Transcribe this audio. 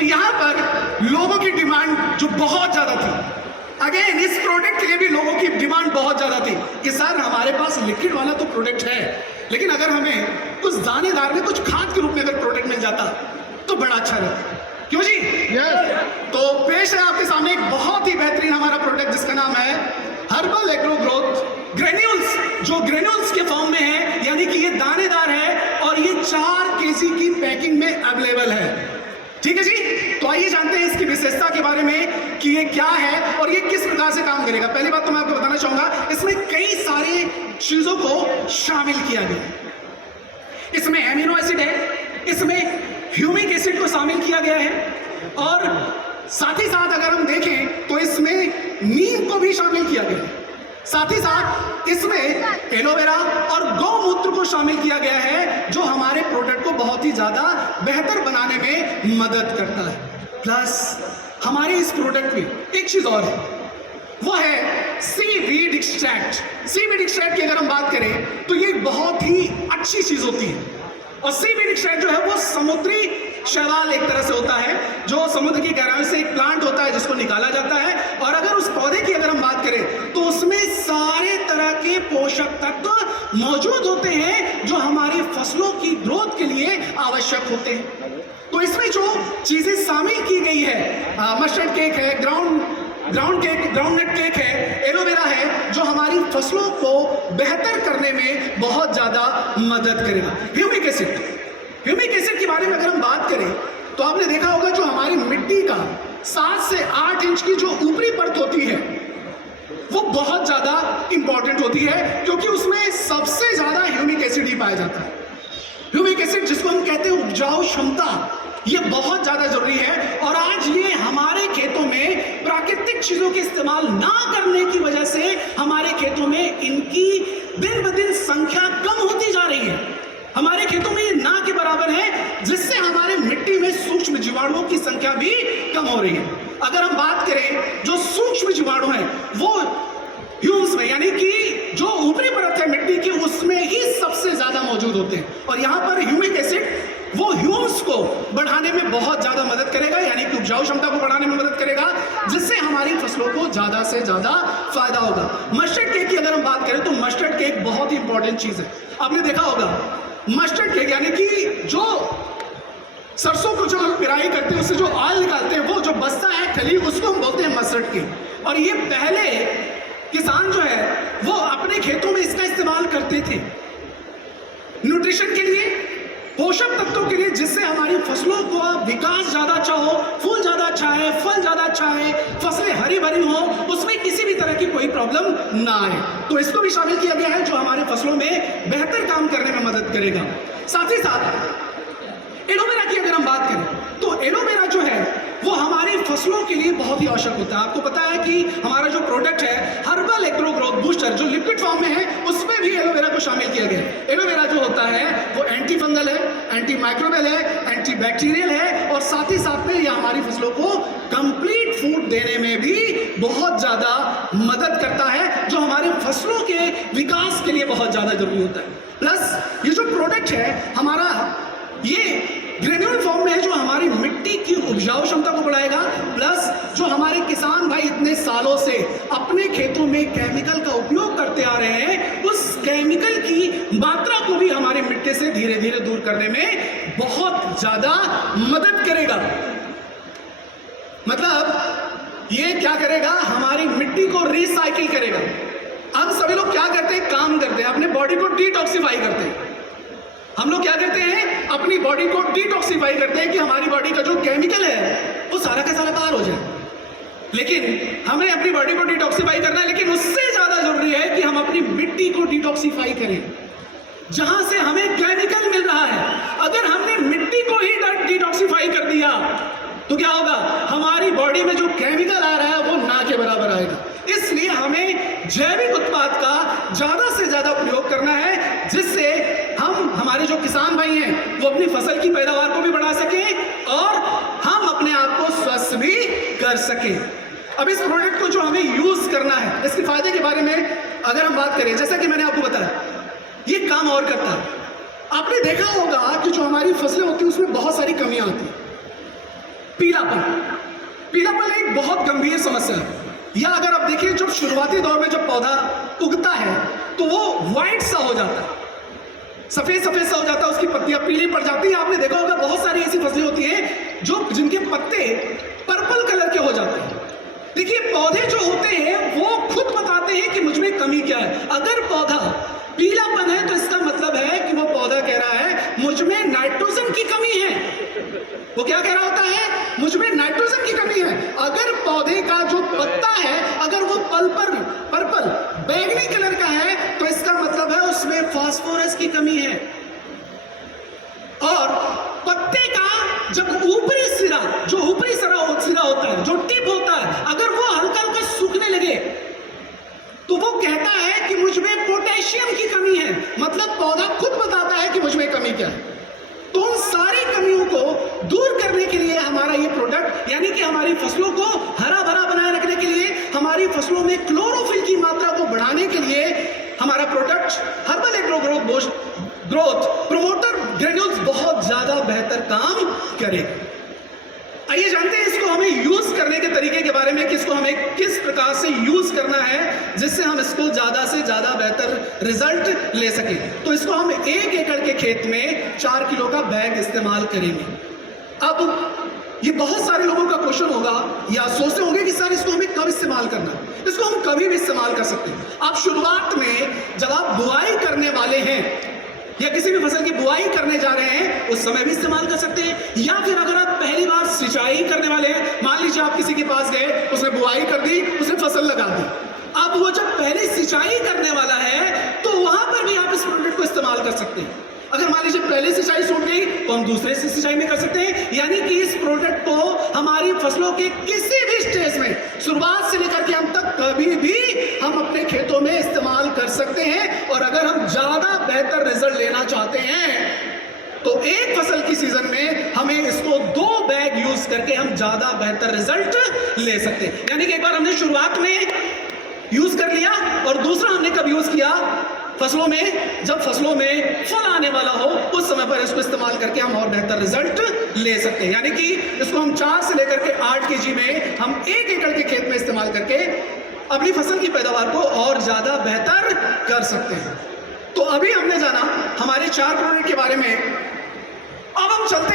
तो यहाँ पर लोगों की डिमांड जो बहुत ज्यादा थी, अगेन इस प्रोडक्ट के लिए भी लोगों की डिमांड बहुत ज्यादा थी कि सर हमारे पास लिक्विड वाला तो प्रोडक्ट है, लेकिन अगर हमें कुछ दानेदार में कुछ खाद के रूप में अगर प्रोडक्ट मिल जाता तो बड़ा अच्छा रहता। क्यों जी? तो पेश है आपके सामने एक बहुत ही बेहतरीन हमारा प्रोडक्ट जिसका नाम है हर्बल एग्रो ग्रोथ ग्रेन्यूल्स, जो ग्रेन्यूल्स के फॉर्म में है, यानी कि ये दानेदार है और ये 4 केजी की पैकिंग में अवेलेबल है। ठीक है जी, तो आइए जानते हैं इसकी विशेषता के बारे में कि ये क्या है और ये किस प्रकार से काम करेगा। पहली बात तो मैं आपको बताना चाहूंगा, इसमें कई सारे चीजों को शामिल किया गया है। इसमें एमिनो एसिड है, इसमें ह्यूमिक एसिड को शामिल किया गया है और साथ ही साथ अगर हम देखें तो इसमें नीम को भी शामिल किया गया है। साथ ही साथ इसमें एलोवेरा और गौमूत्र को शामिल किया गया है, जो हमारे प्रोडक्ट को बहुत ही ज्यादा बेहतर बनाने में मदद करता है। प्लस हमारे इस प्रोडक्ट में एक चीज और है, वो है सीवीड एक्सट्रैक्ट। सीवीड एक्सट्रैक्ट की अगर हम बात करें तो ये बहुत ही अच्छी चीज होती है और सीवीड एक्सट्रैक्ट जो है वो समुद्री शैवाल एक तरह से होता है, जो समुद्र की गहराई से एक प्लांट होता है जिसको निकाला जाता है, और अगर उस पौधे की अगर हम बात करें तो उसमें सारे तरह के पोषक तत्व मौजूद होते हैं जो हमारी फसलों की ग्रोथ के लिए आवश्यक होते हैं। तो इसमें जो चीजें शामिल की गई है, मस्टर्ड केक है, ग्राउंडनट केक है, एलोवेरा है, जो हमारी फसलों को बेहतर करने में बहुत ज्यादा मदद करेगा। ह्यूमिक एसिड के बारे में अगर हम बात करें तो आपने देखा होगा जो हमारी मिट्टी का 7 से 8 इंच की जो ऊपरी परत होती है वो बहुत ज्यादा इंपॉर्टेंट होती है, क्योंकि उसमें सबसे ज्यादा ह्यूमिक एसिड ही पाया जाता है। ह्यूमिक एसिड जिसको हम कहते हैं उपजाऊ क्षमता, ये बहुत ज्यादा जरूरी है और आज ये हमारे खेतों में प्राकृतिक चीजों के इस्तेमाल ना करने की वजह से हमारे खेतों में इनकी दिन ब दिन संख्या कम होती जा रही है। हमारे खेतों में ये ना के बराबर है, जिससे हमारे मिट्टी में सूक्ष्म जीवाणुओं की संख्या भी कम हो रही है। अगर हम बात करें जो सूक्ष्म जीवाणु हैं वो ह्यूम्स में, यानी कि जो ऊपरी परत है मिट्टी की, उसमें ही सबसे ज्यादा मौजूद होते हैं और यहाँ पर ह्यूमिक एसिड वो ह्यूम्स को बढ़ाने में बहुत ज्यादा मदद करेगा, यानी कि उपजाऊ क्षमता को बढ़ाने में मदद करेगा, जिससे हमारी फसलों को ज्यादा से ज्यादा फायदा होगा। मस्टर्ड केक की अगर हम बात करें तो मस्टर्ड केक बहुत ही इंपॉर्टेंट चीज है। आपने देखा होगा मस्टर्ड केक, यानी कि जो सरसों को जब हम पिराई करते हैं उससे जो ऑयल निकालते हैं, वो जो बस्ता है खली, उसको हम बोलते हैं मस्टर्ड केक। और ये पहले किसान जो है वो अपने खेतों में इसका इस्तेमाल करते थे न्यूट्रिशन के लिए, पोषक तत्वों के लिए, जिससे हमारी फसलों का विकास ज्यादा अच्छा हो, फूल ज्यादा अच्छा है, फल ज्यादा अच्छा है, फसलें हरी भरी हो, उसमें किसी भी तरह की कोई प्रॉब्लम ना आए। तो इसको भी शामिल किया गया है जो हमारे फसलों में बेहतर काम करने में मदद करेगा। साथ ही साथ एलोवेरा की अगर हम बात करें तो एलोवेरा जो है वो हमारी फसलों के लिए बहुत ही आवश्यक होता है। आपको पता है कि हमारा जो प्रोडक्ट है हर्बल एग्रो ग्रोथ बूस्टर, जो लिक्विड फॉर्म में है, उसमें भी एलोवेरा को शामिल किया गया है। एलोवेरा जो होता है वो एंटी फंगल है, एंटी माइक्रोबियल है, एंटी बैक्टीरियल है और साथ ही साथ में यह हमारी फसलों को कंप्लीट फूड देने में भी बहुत ज्यादा मदद करता है, जो हमारे फसलों के विकास के लिए बहुत ज्यादा जरूरी होता है। प्लस ये जो प्रोडक्ट है हमारा, ये ग्रेन्यूल फॉर्म में है, जो हमारी मिट्टी की उपजाऊ क्षमता को बढ़ाएगा। प्लस जो हमारे किसान भाई इतने सालों से अपने खेतों में केमिकल का उपयोग करते आ रहे हैं, उस केमिकल की मात्रा को भी हमारी मिट्टी से धीरे धीरे दूर करने में बहुत ज्यादा मदद करेगा। मतलब ये क्या करेगा, हमारी मिट्टी को रिसाइकिल करेगा। हम सभी लोग क्या करते हैं, काम करते हैं, अपने बॉडी को डिटॉक्सिफाई करते हैं। हम लोग क्या करते हैं, अपनी बॉडी को डिटॉक्सिफाई करते हैं कि हमारी बॉडी का जो केमिकल है वो सारा का सारा बाहर हो जाए। लेकिन हमें अपनी बॉडी को डिटॉक्सिफाई करना है, लेकिन उससे ज्यादा जरूरी है कि हम अपनी मिट्टी को डिटॉक्सिफाई करें, जहां से हमें केमिकल मिल रहा है। अगर हमने मिट्टी को ही डिटॉक्सिफाई कर दिया तो क्या होगा, हमारी बॉडी में जो केमिकल आ रहा है वो ना के बराबर आएगा। इसलिए हमें जैविक उत्पाद का ज्यादा से ज्यादा प्रयोग करना है, जिससे हम, हमारे जो किसान भाई हैं, वो अपनी फसल की पैदावार को भी बढ़ा सकें और हम अपने आप को स्वस्थ भी कर सकें। अब इस प्रोडक्ट को जो हमें यूज करना है, इसके फायदे के बारे में अगर हम बात करें, जैसा कि मैंने आपको बताया, ये काम और करता है। आपने देखा होगा कि जो हमारी फसलें होती हैं उसमें बहुत सारी कमियां आती हैं। पीलापन। पीलापन एक बहुत गंभीर समस्या है। या अगर आप देखिए, जब शुरुआती दौर में जब पौधा उगता है तो वो व्हाइट सा हो जाता है, सफेद सफेद सा हो जाता है, उसकी पत्तियां पीली पड़ जाती है। आपने देखा होगा बहुत सारी ऐसी फसलें होती हैं जो जिनके पत्ते पर्पल कलर के हो जाते हैं। देखिए, पौधे जो होते हैं वो खुद बताते हैं कि मुझ में कमी क्या है। अगर पौधा पीलापन है तो इसका मतलब है कि वो पौधा कह रहा है मुझ में नाइट्रोजन की कमी है। वो क्या कह रहा होता है? मुझ में नाइट्रोजन की कमी है। अगर पौधे का जो पत्ता है अगर वो पर्पल बैंगनी कलर का है तो इसका मतलब है उसमें फास्फोरस की कमी है। और पत्ते का जब ऊपरी सिरा होता है, जो टिप होता है, अगर वो हल्का हल्का सूखने लगे तो वो कहता है कि मुझ में पोटेशियम की कमी है। मतलब पौधा खुद बताता है कि मुझ में कमी क्या है। तो उन सारी कमियों को दूर करने के लिए हमारा ये प्रोडक्ट, यानी कि हमारी फसलों को हरा भरा बनाए रखने के लिए, हमारी फसलों में क्लोरोफिल की मात्रा को बढ़ाने के लिए हमारा product herbal agro growth promoter granules बहुत ज्यादा बेहतर काम करेगा। आइए जानते हैं इसको हमें यूज करने के तरीके के बारे में कि इसको हमें किस प्रकार से यूज करना है जिससे हम इसको ज्यादा से ज्यादा बेहतर रिजल्ट ले सकें। तो इसको हम 1 एकड़ के खेत में 4 किलो का बैग इस्तेमाल करेंगे। अब ये बहुत सारे लोगों का क्वेश्चन होगा या सोचते होंगे कि सर इसको हमें कब इस्तेमाल करना है। इसको हम कभी भी इस्तेमाल कर सकते हैं। आप शुरुआत में जब आप बुआई करने वाले हैं या किसी भी फसल की बुआई करने जा रहे हैं उस समय भी इस्तेमाल कर सकते हैं। या फिर अगर आप पहली बार सिंचाई करने वाले हैं, मान लीजिए आप किसी के पास गए, उसने बुआई कर दी, उसने फसल लगा दी, अब वो जब पहले सिंचाई करने वाला है तो वहां पर भी आप इस प्रोडक्ट को इस्तेमाल कर सकते हैं। अगर मान लीजिए पहले सिंचाई सूख गई तो हम दूसरे से सिंचाई में कर सकते हैं। यानी कि इस प्रोडक्ट को हमारी फसलों के किसी भी स्टेज में, शुरुआत से लेकर के अंत तक, कभी भी हम अपने खेतों में इस्तेमाल कर सकते हैं। और अगर हम ज्यादा बेहतर रिजल्ट लेना चाहते हैं तो एक फसल की सीजन में हमें इसको 2 बैग यूज करके हम ज्यादा बेहतर रिजल्ट ले सकते हैं। यानी कि एक बार हमने शुरुआत में यूज कर लिया और दूसरा हमने कब यूज किया? फसलों में, जब फसलों में फल आने वाला हो उस समय पर इसको इस्तेमाल करके हम और बेहतर रिजल्ट ले सकते हैं। यानी कि इसको हम 4 से लेकर के 8 केजी में हम 1 एकड़ के खेत में इस्तेमाल करके अपनी फसल की पैदावार को और ज्यादा बेहतर कर सकते हैं। तो अभी हमने जाना हमारे 4 प्रोडक्ट के बारे में। अब हम चलते